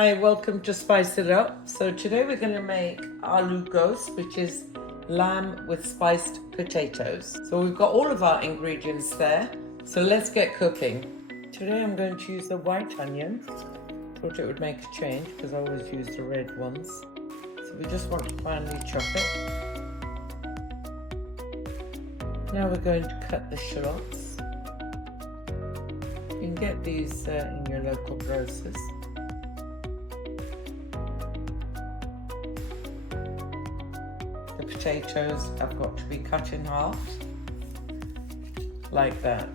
Hi, welcome to Spice It Up. So today we're going to make Aloo Gosht, which is lamb with spiced potatoes. So we've got all of our ingredients there. So let's get cooking. Today I'm going to use the white onions. Thought it would make a change because I always use the red ones. So we just want to finely chop it. Now we're going to cut the shallots. You can get these in your local grocers. The potatoes have got to be cut in half, like that.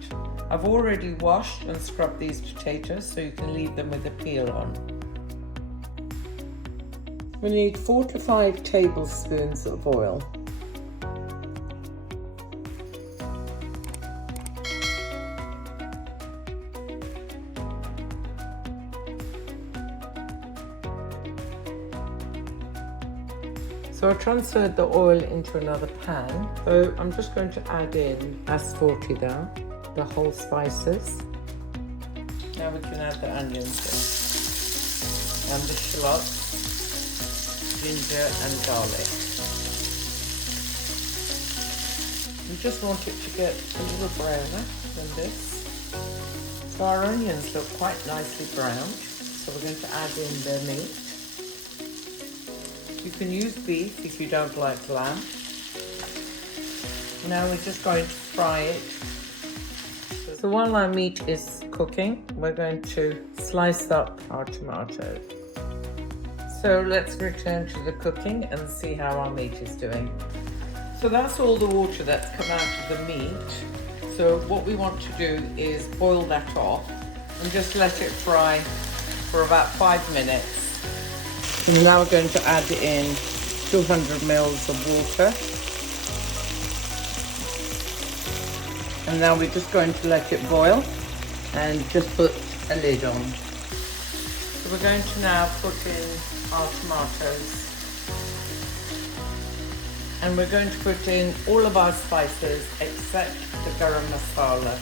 I've already washed and scrubbed these potatoes so you can leave them with the peel on. We need 4 to 5 tablespoons of oil. So I transferred the oil into another pan. So I'm just going to add in assorted down, the whole spices. Now we can add the onions in, and the shallots, ginger and garlic. We just want it to get a little browner than this. So our onions look quite nicely browned. So we're going to add in the meat. You can use beef if you don't like lamb. Now we're just going to fry it. So while our meat is cooking, we're going to slice up our tomatoes. So let's return to the cooking and see how our meat is doing. So that's all the water that's come out of the meat. So what we want to do is boil that off and just let it fry for about 5 minutes. And now we're going to add in 200 ml of water. And now we're just going to let it boil and just put a lid on. So we're going to now put in our tomatoes. And we're going to put in all of our spices except the garam masala.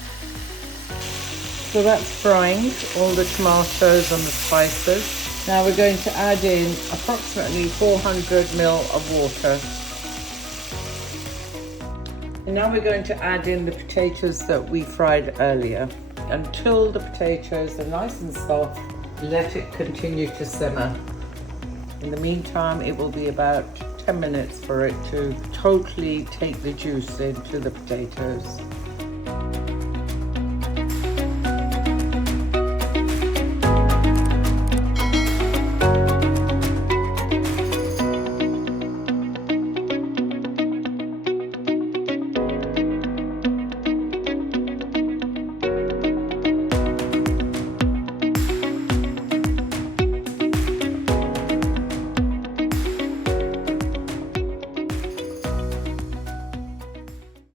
So that's frying all the tomatoes and the spices. Now we're going to add in approximately 400 ml of water. And now we're going to add in the potatoes that we fried earlier. Until the potatoes are nice and soft, let it continue to simmer. In the meantime, it will be about 10 minutes for it to totally take the juice into the potatoes.